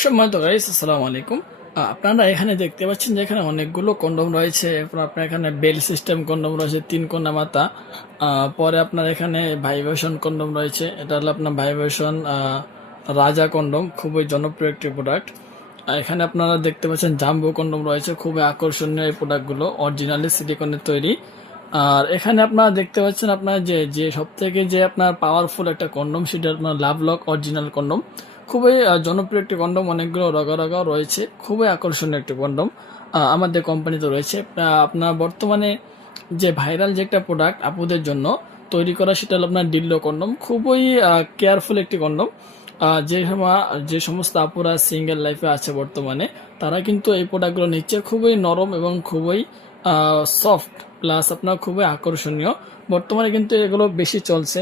সম্মানিত গাইস, আসসালামু আলাইকুম। আপনারা এখানে দেখতে পাচ্ছেন যে এখানে অনেকগুলো কন্ডম রয়েছে। এরপর আপনার এখানে বেল সিস্টেম কন্ডম রয়েছে, 3 কোনা মাথা। পরে আপনার এখানে ভাইব্রেশন কন্ডম রয়েছে। এটা হলো আপনার ভাইব্রেশন রাজা কন্ডম, খুবই জনপ্রিয় একটি প্রোডাক্ট। এখানে আপনারা দেখতে পাচ্ছেন জাম্বো কন্ডম রয়েছে, খুবই আকর্ষণীয় এই প্রোডাক্টগুলো, অরিজিনালি সিলিকনের তৈরি। আর এখানে আপনারা দেখতে পাচ্ছেন আপনার যে যে সব থেকে যে আপনার পাওয়ারফুল একটা কন্ডম, সেটা আপনার লাভ লক অরিজিনাল কন্ডম। খুবই জনপ্রিয় একটি কন্ডম, অনেকগুলো রগাও রয়েছে, খুবই আকর্ষণীয় একটি কন্ডম আমাদের কোম্পানিতে রয়েছে। আপনার বর্তমানে যে ভাইরাল যে একটা প্রোডাক্ট আপুদের জন্য তৈরি করা, সেটা হলো আপনার ডিল্লো কন্ডম। খুবই কেয়ারফুল একটি কন্ডম। যে সমস্ত আপুরা সিঙ্গেল লাইফে আছে বর্তমানে, তারা কিন্তু এই প্রোডাক্টগুলো নিচ্ছে। খুবই নরম এবং খুবই সফট, প্লাস আপনার খুবই আকর্ষণীয়। বর্তমানে কিন্তু এগুলো বেশি চলছে।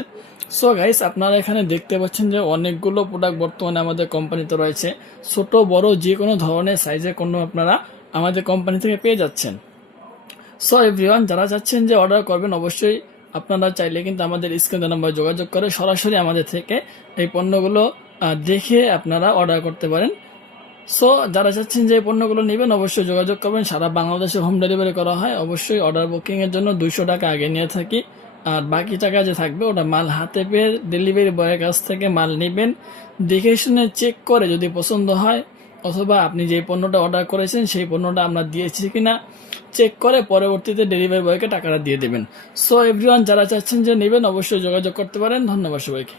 সো গাইস, আপনারা এখানে দেখতে পাচ্ছেন যে অনেকগুলো প্রোডাক্ট বর্তমানে আমাদের কোম্পানিতে রয়েছে। ছোট বড় যে কোনো ধরনের সাইজের কন্ডম আপনারা আমাদের কোম্পানি থেকে পেয়ে যাচ্ছেন। সো এভরিওয়ান, যারা চাচ্ছেন যে অর্ডার করবেন, অবশ্যই আপনারা চাইলে কিন্তু আমাদের স্ক্রিনে নাম্বার যোগাযোগ করে সরাসরি আমাদের থেকে এই পণ্যগুলো দেখে আপনারা অর্ডার করতে পারেন। সো যারা চাচ্ছেন যে এই পণ্যগুলো নেবেন, অবশ্যই যোগাযোগ করবেন। সারা বাংলাদেশে হোম ডেলিভারি করা হয়। অবশ্যই অর্ডার বুকিংয়ের জন্য 200 টাকা আগে নিয়ে থাকি। আর বাকি টাকা যে থাকবে, ওটা মাল হাতে পেয়ে ডেলিভারি বয়ের কাছ থেকে মাল নেবেন। দেখে শুনে চেক করে যদি পছন্দ হয়, অথবা আপনি যে পণ্যটা অর্ডার করেছেন সেই পণ্যটা আমরা দিয়েছি কিনা চেক করে পরবর্তীতে ডেলিভারি বয়কে টাকাটা দিয়ে দেবেন। সো এভরিওয়ান, যারা চাচ্ছেন যে নেবেন, অবশ্যই যোগাযোগ করতে পারেন। ধন্যবাদ সবাইকে।